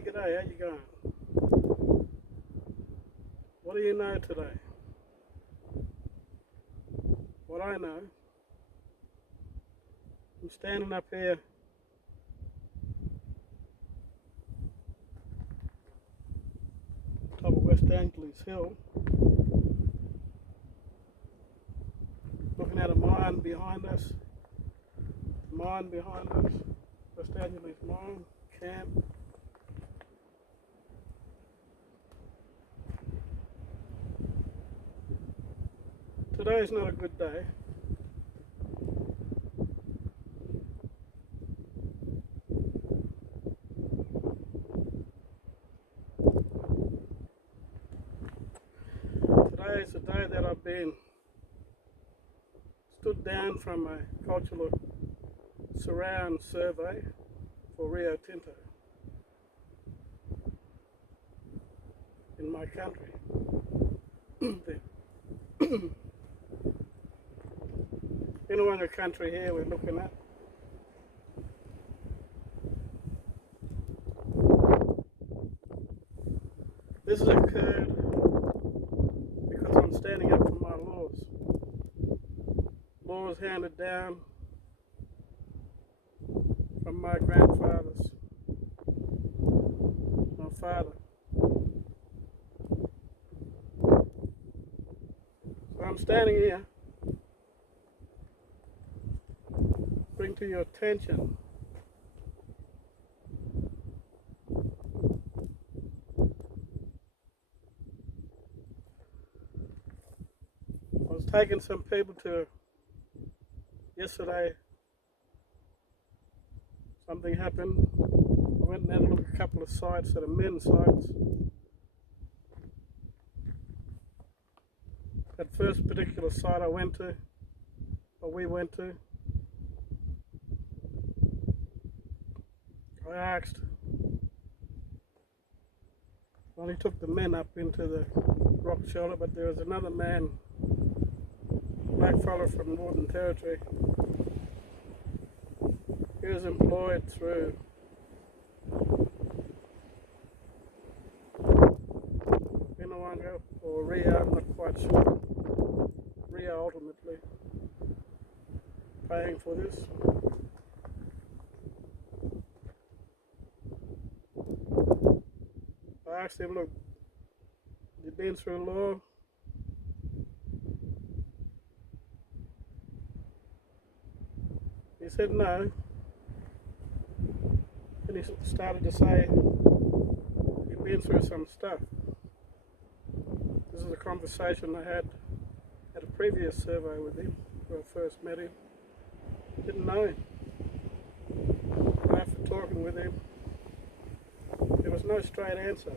G'day, how you going? What do you know today? What I know, I'm standing up here top of West Angeles Hill, looking at a mine behind us. West Angeles mine, camp. Today is not a good day. Today is the day that I've been stood down from a cultural surround survey for Rio Tinto in my country. The country here we're looking at. This has occurred because I'm standing up for my laws. Laws handed down from my grandfathers, my father. So I'm standing here bring to your attention I was taking some people to yesterday. Something happened. I went and had a look at a couple of sites that are men's sites. That first particular site we went to, I asked, well, he took the men up into the rock shelter, but there was another man, black fellow from Northern Territory. He was employed through Inawanga or Rio, I'm not quite sure. Rio ultimately paying for this. I asked him, look, you've been through law? He said no. And he started to say, you've been through some stuff. This is a conversation I had at a previous survey with him, where I first met him. Didn't know him. After talking with him, there was no straight answer.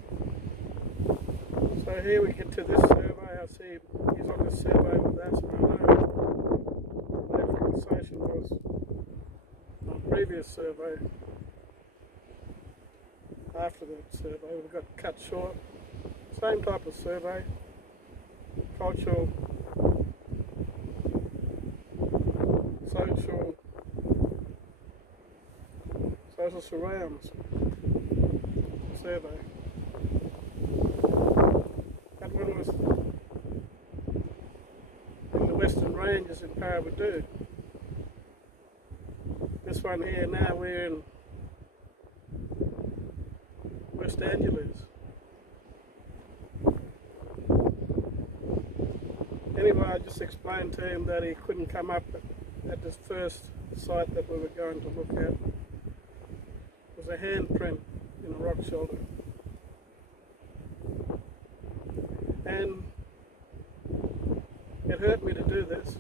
So here we get to this survey. I see he's on the survey with us, and I know that conversation was on a previous survey. After that survey, we got cut short. Same type of survey, cultural, social surrounds survey. That one was in the Western Ranges in Paraburdoo. This one here now we're in West Angeles. Anyway, I just explained to him that he couldn't come up at this first site that we were going to look at. It was a handprint in a rock shelter. And it hurt me to do this,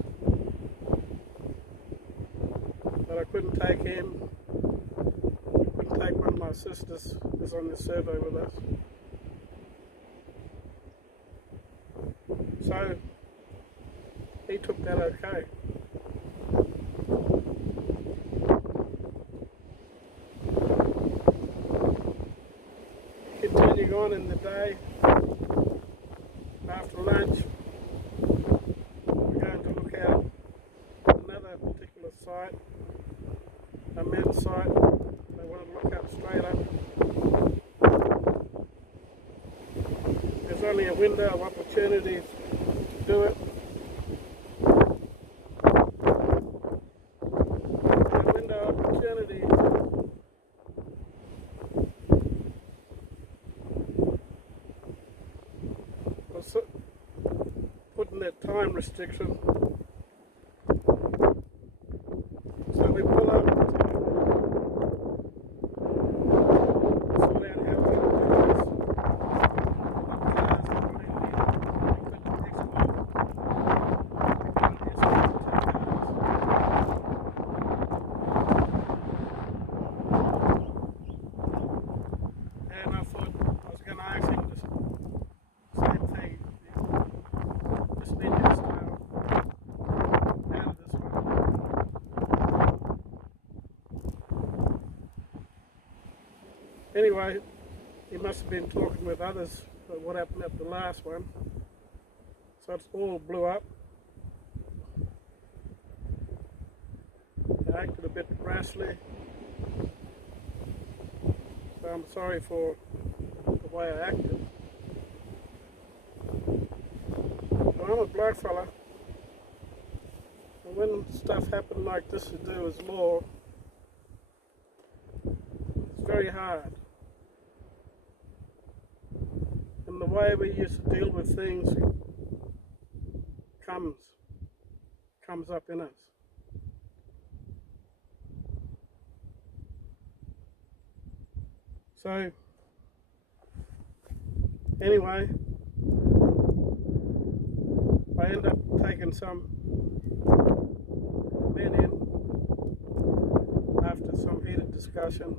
but I couldn't take him. I couldn't take one of my sisters who's on this survey with us. So he took that okay. Continuing on in the day, after lunch, we're going to look at another particular site, a men's site. They wanted to look up straight up. only a window of opportunity to do it. A window of opportunity was putting that time restriction. So we pull up to sort out how we're going to do this. What cars are going in here. We couldn't export. We couldn't escort the 2 cars. And I thought I was going to ask him the same thing. Just need you to stay out of this one. Anyway, he must have been talking with others about what happened at the last one. So it's all blew up. I acted a bit rashly. So I'm sorry for the way I acted. But I'm a black fella. And when stuff happened like this to do with law, it's very hard. And the way we used to deal with things comes up in us. So, anyway, I end up taking some men in after some heated discussion.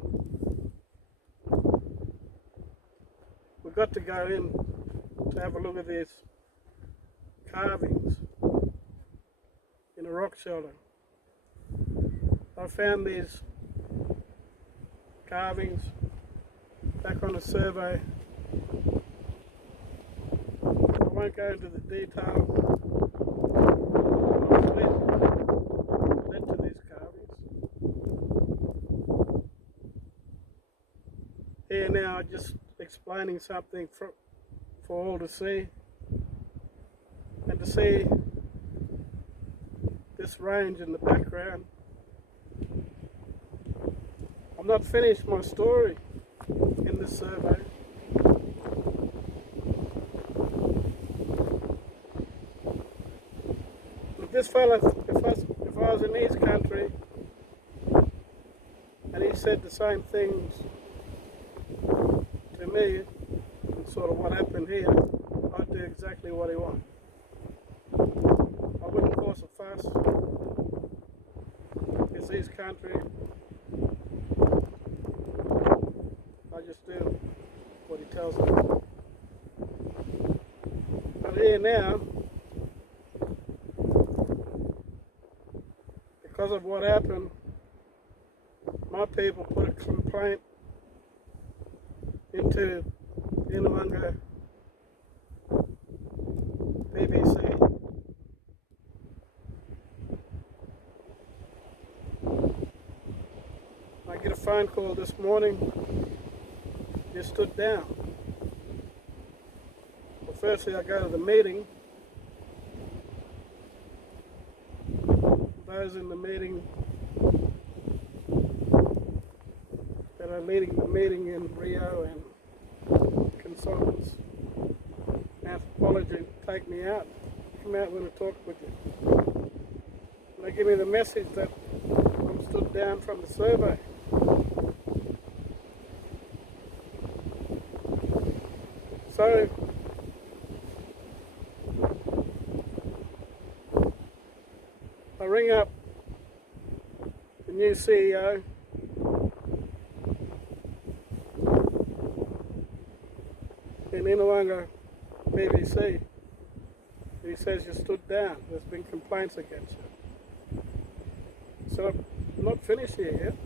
We got to go in to have a look at these carvings in a rock shelter. I found these carvings back on a survey. I won't go into the detail. I was led to these carvings. Here now, just explaining something for all to see, and to see this range in the background. I'm not finished my story in this survey. But this fella, if I was in his country and he said the same things to me, sort of what happened here, I'd do exactly what he wants. I wouldn't cause a fuss. It's his country. I just do what he tells me. But here now, because of what happened, my people put a complaint into Inawanga BBC. I get a phone call this morning. You stood down. Well, firstly, I go to the meeting. Those in the meeting that are leading the meeting in Rio and consultants, anthropology, take me out. Come out when I talk with you. And they give me the message that I'm stood down from the survey. So I ring up the new CEO in Inawanga BBC. He says you stood down. There's been complaints against you. So I'm not finished here yet.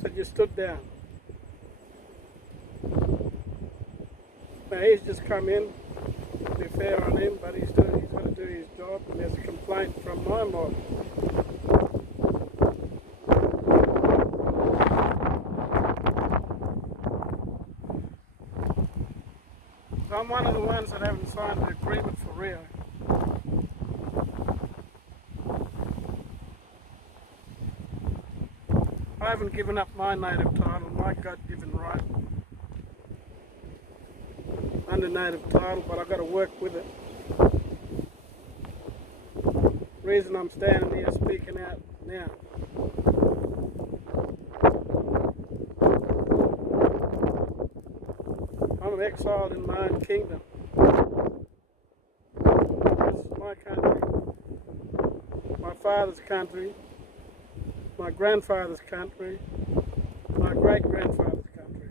Said you stood down. Now he's just come in, to be fair on him, but he's got to do his job, and there's a complaint from my mob. I'm one of the ones that haven't signed the agreement for Rio. I haven't given up my native title, my God-given right under native title, but I've got to work with it. The reason I'm standing here speaking out now. I'm exiled in my own kingdom. This is my country, my father's country, my grandfather's country, my great-grandfather's country.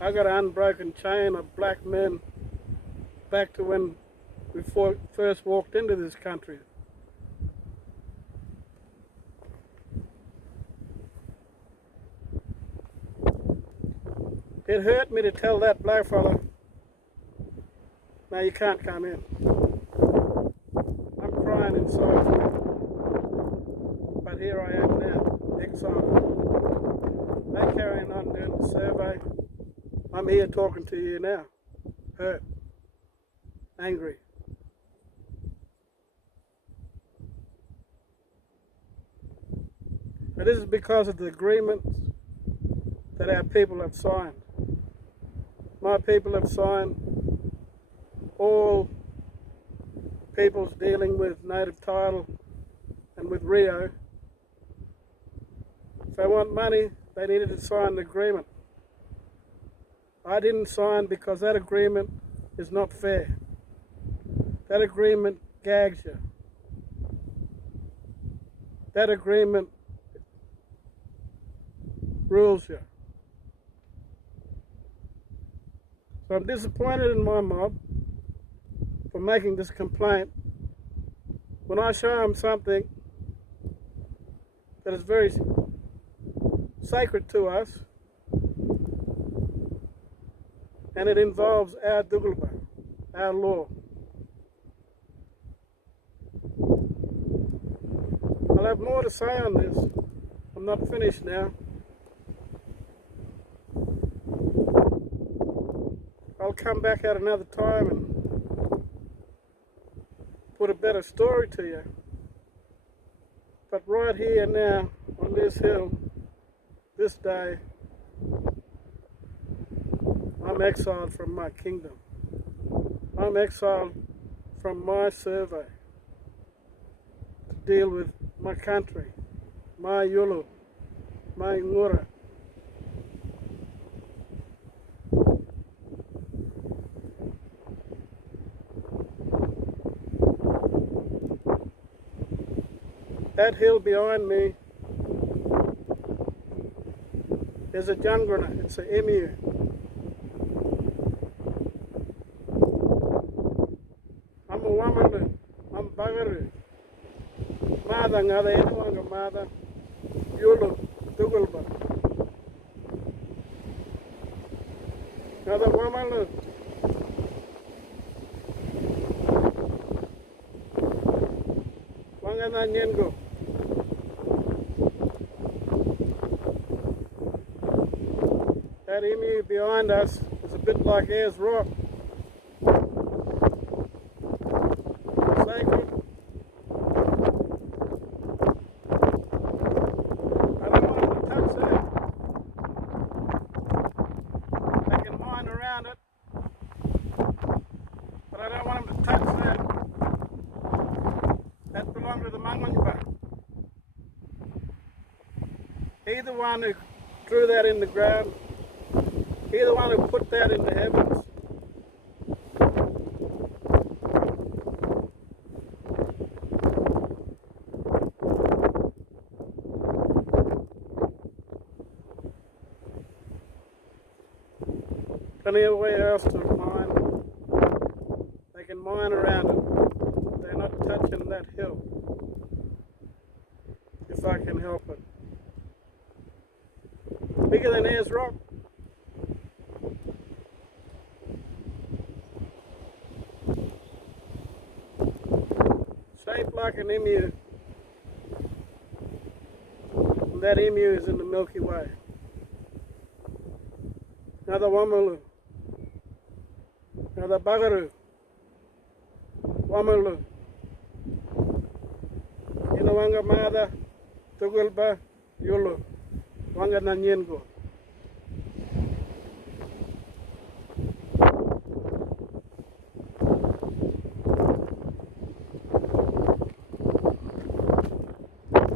I got an unbroken chain of black men back to when we first walked into this country. It hurt me to tell that black fella, no, you can't come in. I'm crying inside, but here I am now, exiled. They carrying on doing the survey. I'm here talking to you now, hurt, angry. But this is because of the agreements that our people have signed. My people have signed. All peoples dealing with native title and with Rio, if they want money, they needed to sign an agreement. I didn't sign because that agreement is not fair. That agreement gags you. That agreement rules you. So I'm disappointed in my mob for making this complaint when I show them something that is very sacred to us, and it involves our Dugulba, our law. I'll have more to say on this. I'm not finished now. I'll come back at another time and put a better story to you. But right here now, on this hill, this day, I'm exiled from my kingdom. I'm exiled from my survey to deal with my country, my Yulu, my Ngura. That hill behind me is a jungrana, it's an emu. I'm a woman, I'm bagaru. Mada ngada enwanga mada, yulu, dugulba. Ngada woman, wanga na nyengo. That emu behind us is a bit like Ayers Rock. Sacred. I don't want them to touch that. They can mine around it, but I don't want them to touch that. That belongs to the Mangwanyba. He's the one who drew that in the ground. He's the one who put that in the heavens. Anywhere else to mine, they can mine around it. They're not touching that hill, if I can help it. Bigger than Ayers Rock. Shaped like an emu. And that emu is in the Milky Way. Another Wamulu. Another Bagaru. Wamulu. Inawanga Mada, Tugulba, Yulu. Wanga Nanyengo.